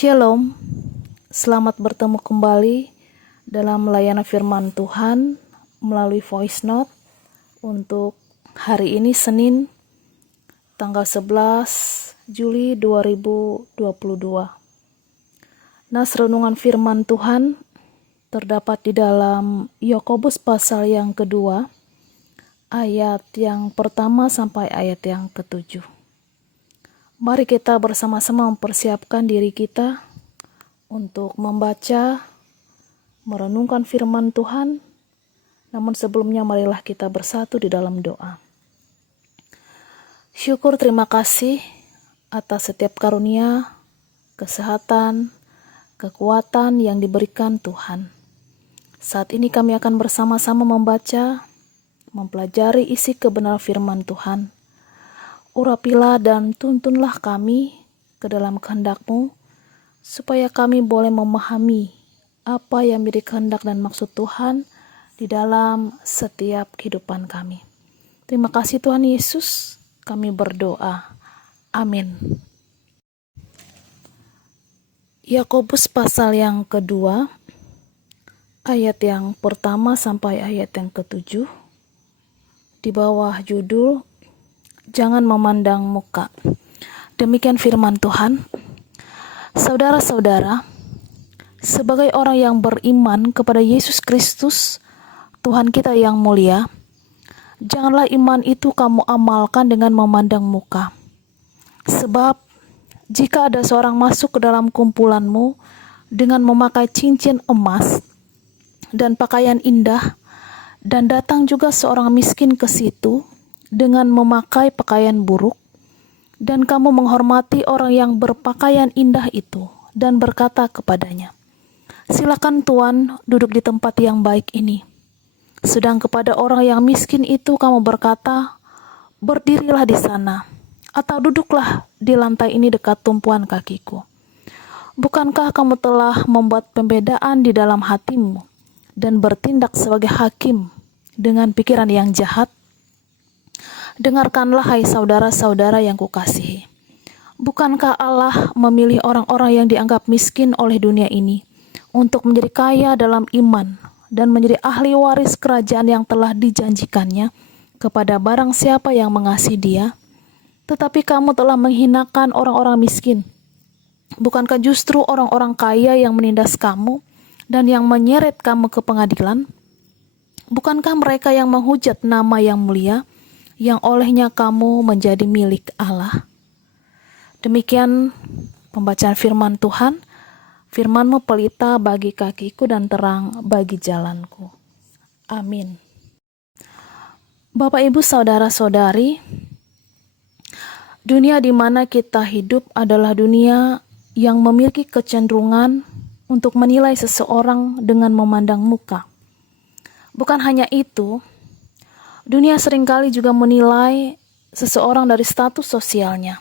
Shalom, selamat bertemu kembali dalam layanan firman Tuhan melalui voice note untuk hari ini Senin tanggal 11 Juli 2022. Nas renungan firman Tuhan terdapat di dalam Yakobus pasal yang kedua, ayat yang pertama sampai ayat yang ketujuh. Mari kita bersama-sama mempersiapkan diri kita untuk membaca, merenungkan firman Tuhan. Namun sebelumnya marilah kita bersatu di dalam doa. Syukur terima kasih atas setiap karunia, kesehatan, kekuatan yang diberikan Tuhan. Saat ini kami akan bersama-sama membaca, mempelajari isi kebenaran firman Tuhan. Urapilah dan tuntunlah kami ke dalam kehendak-Mu, supaya kami boleh memahami apa yang menjadi kehendak dan maksud Tuhan di dalam setiap kehidupan kami. Terima kasih Tuhan Yesus, kami berdoa. Amin. Yakobus pasal yang kedua, ayat yang pertama sampai ayat yang ketujuh, di bawah judul Jangan memandang muka. Demikian firman Tuhan. Saudara-saudara, sebagai orang yang beriman kepada Yesus Kristus, Tuhan kita yang mulia, janganlah iman itu kamu amalkan dengan memandang muka. Sebab, jika ada seorang masuk ke dalam kumpulanmu dengan memakai cincin emas dan pakaian indah, dan datang juga seorang miskin ke situ dengan memakai pakaian buruk, dan kamu menghormati orang yang berpakaian indah itu, dan berkata kepadanya, "Silakan Tuan duduk di tempat yang baik ini." Sedang kepada orang yang miskin itu kamu berkata, "Berdirilah di sana," atau "Duduklah di lantai ini dekat tumpuan kakiku." Bukankah kamu telah membuat pembedaan di dalam hatimu, dan bertindak sebagai hakim dengan pikiran yang jahat? Dengarkanlah hai saudara-saudara yang kukasihi. Bukankah Allah memilih orang-orang yang dianggap miskin oleh dunia ini untuk menjadi kaya dalam iman dan menjadi ahli waris kerajaan yang telah dijanjikannya kepada barang siapa yang mengasihi Dia? Tetapi kamu telah menghinakan orang-orang miskin. Bukankah justru orang-orang kaya yang menindas kamu dan yang menyeret kamu ke pengadilan? Bukankah mereka yang menghujat nama yang mulia, yang olehnya kamu menjadi milik Allah? Demikian pembacaan firman Tuhan. Firman-Mu pelita bagi kakiku dan terang bagi jalanku. Amin. Bapak, Ibu, saudara-saudari, dunia di mana kita hidup adalah dunia yang memiliki kecenderungan untuk menilai seseorang dengan memandang muka. Bukan hanya itu, dunia seringkali juga menilai seseorang dari status sosialnya,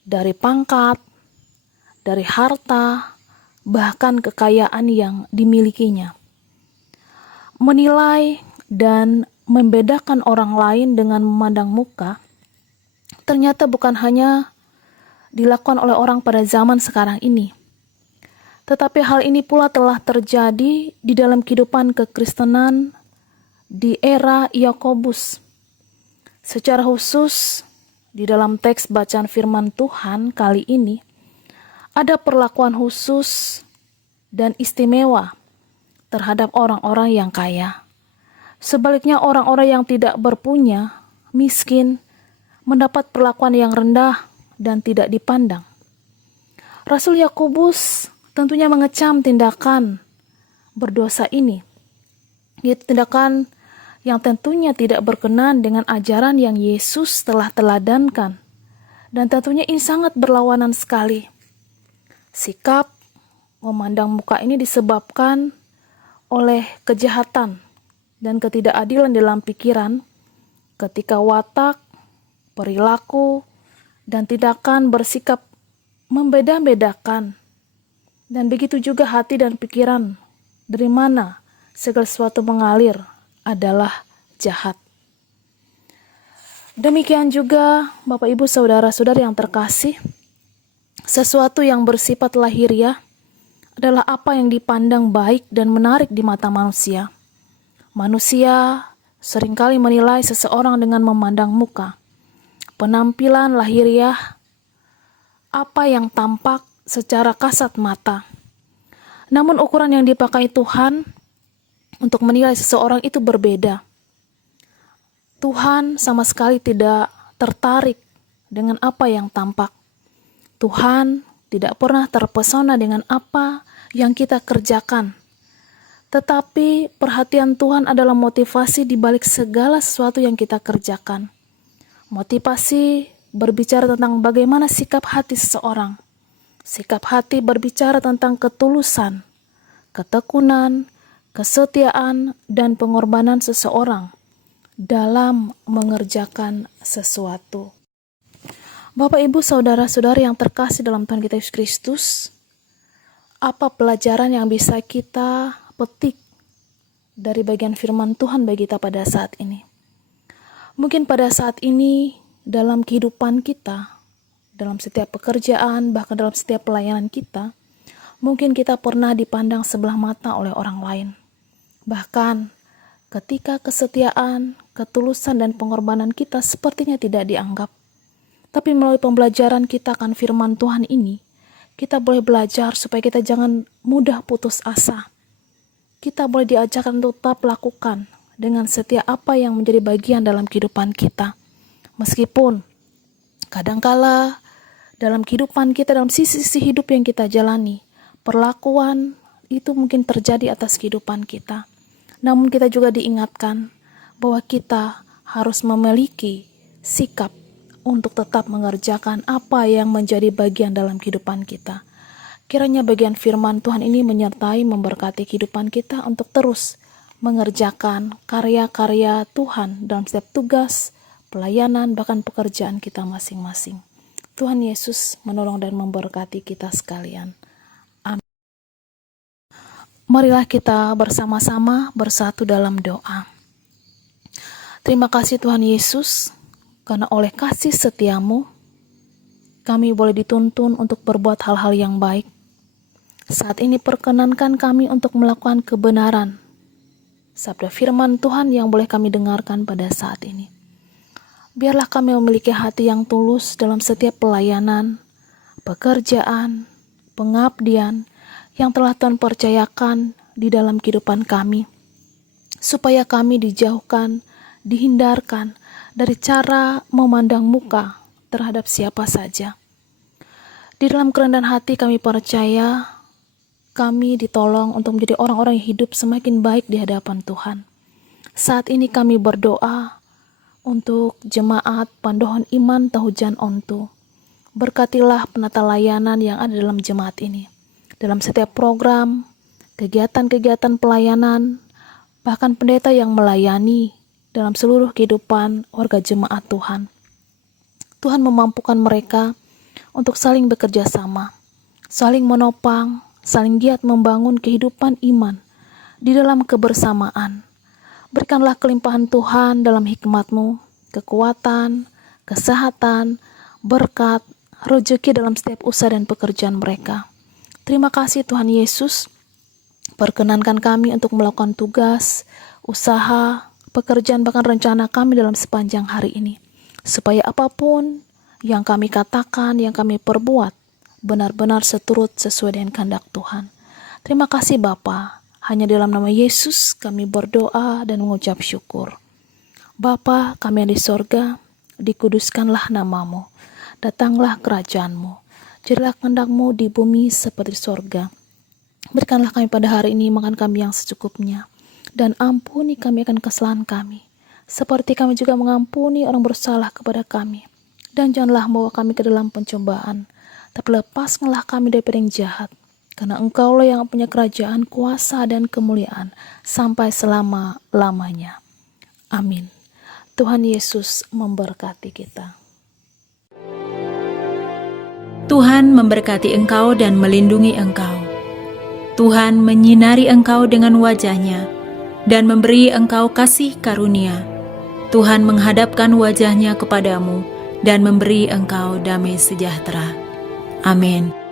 dari pangkat, dari harta, bahkan kekayaan yang dimilikinya. Menilai dan membedakan orang lain dengan memandang muka ternyata bukan hanya dilakukan oleh orang pada zaman sekarang ini, tetapi hal ini pula telah terjadi di dalam kehidupan kekristenan di era Yakobus. Secara khusus, di dalam teks bacaan firman Tuhan kali ini, ada perlakuan khusus dan istimewa terhadap orang-orang yang kaya. Sebaliknya orang-orang yang tidak berpunya, miskin, mendapat perlakuan yang rendah dan tidak dipandang. Rasul Yakobus tentunya mengecam tindakan berdosa ini, yaitu tindakan yang tentunya tidak berkenan dengan ajaran yang Yesus telah teladankan. Dan tentunya ini sangat berlawanan sekali. Sikap memandang muka ini disebabkan oleh kejahatan dan ketidakadilan dalam pikiran ketika watak, perilaku, dan tindakan bersikap membeda-bedakan. Dan begitu juga hati dan pikiran dari mana segala sesuatu mengalir adalah jahat. Demikian juga Bapak Ibu saudara-saudari yang terkasih, Sesuatu yang bersifat lahiriah adalah apa yang dipandang baik dan menarik di mata manusia. Manusia seringkali menilai seseorang dengan memandang muka, penampilan lahiriah, apa yang tampak secara kasat mata. Namun ukuran yang dipakai Tuhan untuk menilai seseorang itu berbeda. Tuhan sama sekali tidak tertarik dengan apa yang tampak. Tuhan tidak pernah terpesona dengan apa yang kita kerjakan. Tetapi perhatian Tuhan adalah motivasi di balik segala sesuatu yang kita kerjakan. Motivasi berbicara tentang bagaimana sikap hati seseorang. Sikap hati berbicara tentang ketulusan, ketekunan, kesetiaan, dan pengorbanan seseorang dalam mengerjakan sesuatu. Bapak, Ibu, Saudara-saudari yang terkasih dalam Tuhan kita Yesus Kristus, apa pelajaran yang bisa kita petik dari bagian firman Tuhan bagi kita pada saat ini? Mungkin pada saat ini dalam kehidupan kita, dalam setiap pekerjaan, bahkan dalam setiap pelayanan kita, mungkin kita pernah dipandang sebelah mata oleh orang lain. Bahkan ketika kesetiaan, ketulusan, dan pengorbanan kita sepertinya tidak dianggap. Tapi melalui pembelajaran kita akan firman Tuhan ini, kita boleh belajar supaya kita jangan mudah putus asa. Kita boleh diajarkan untuk tetap lakukan dengan setia apa yang menjadi bagian dalam kehidupan kita. Meskipun kadangkala dalam kehidupan kita, dalam sisi-sisi hidup yang kita jalani, perlakuan itu mungkin terjadi atas kehidupan kita. Namun kita juga diingatkan bahwa kita harus memiliki sikap untuk tetap mengerjakan apa yang menjadi bagian dalam kehidupan kita. Kiranya bagian firman Tuhan ini menyertai memberkati kehidupan kita untuk terus mengerjakan karya-karya Tuhan dalam setiap tugas, pelayanan, bahkan pekerjaan kita masing-masing. Tuhan Yesus menolong dan memberkati kita sekalian. Amin. Marilah kita bersama-sama bersatu dalam doa. Terima kasih Tuhan Yesus, karena oleh kasih setiamu, kami boleh dituntun untuk berbuat hal-hal yang baik. Saat ini perkenankan kami untuk melakukan kebenaran, sabda firman Tuhan yang boleh kami dengarkan pada saat ini. Biarlah kami memiliki hati yang tulus dalam setiap pelayanan, pekerjaan, pengabdian yang telah Tuhan percayakan di dalam kehidupan kami, supaya kami dijauhkan, dihindarkan dari cara memandang muka terhadap siapa saja. Di dalam kerendahan hati kami percaya, kami ditolong untuk menjadi orang-orang yang hidup semakin baik di hadapan Tuhan. Saat ini kami berdoa untuk jemaat Pandohon Iman Tahujan Ontu. Berkatilah penata layanan yang ada dalam jemaat ini. Dalam setiap program, kegiatan-kegiatan pelayanan, bahkan pendeta yang melayani dalam seluruh kehidupan warga jemaat Tuhan. Tuhan memampukan mereka untuk saling bekerja sama, saling menopang, saling giat membangun kehidupan iman di dalam kebersamaan. Berikanlah kelimpahan Tuhan dalam hikmat-Mu, kekuatan, kesehatan, berkat, rezeki dalam setiap usaha dan pekerjaan mereka. Terima kasih Tuhan Yesus, perkenankan kami untuk melakukan tugas, usaha, pekerjaan, bahkan rencana kami dalam sepanjang hari ini. Supaya apapun yang kami katakan, yang kami perbuat, benar-benar sesuai dengan kehendak Tuhan. Terima kasih Bapa. Hanya dalam nama Yesus kami berdoa dan mengucap syukur. Bapa kami yang di sorga, dikuduskanlah nama-Mu. Datanglah kerajaan-Mu. Jadilah kehendak-Mu di bumi seperti sorga. Berikanlah kami pada hari ini makan kami yang secukupnya. Dan ampuni kami akan kesalahan kami, seperti kami juga mengampuni orang bersalah kepada kami. Dan janganlah membawa kami ke dalam pencobaan, tapi lepaskanlah kami dari yang jahat. Karena Engkaulah yang punya kerajaan, kuasa, dan kemuliaan sampai selama-lamanya. Amin. Tuhan Yesus memberkati kita. Tuhan memberkati engkau dan melindungi engkau. Tuhan menyinari engkau dengan wajah-Nya dan memberi engkau kasih karunia. Tuhan menghadapkan wajah-Nya kepadamu dan memberi engkau damai sejahtera. Amin.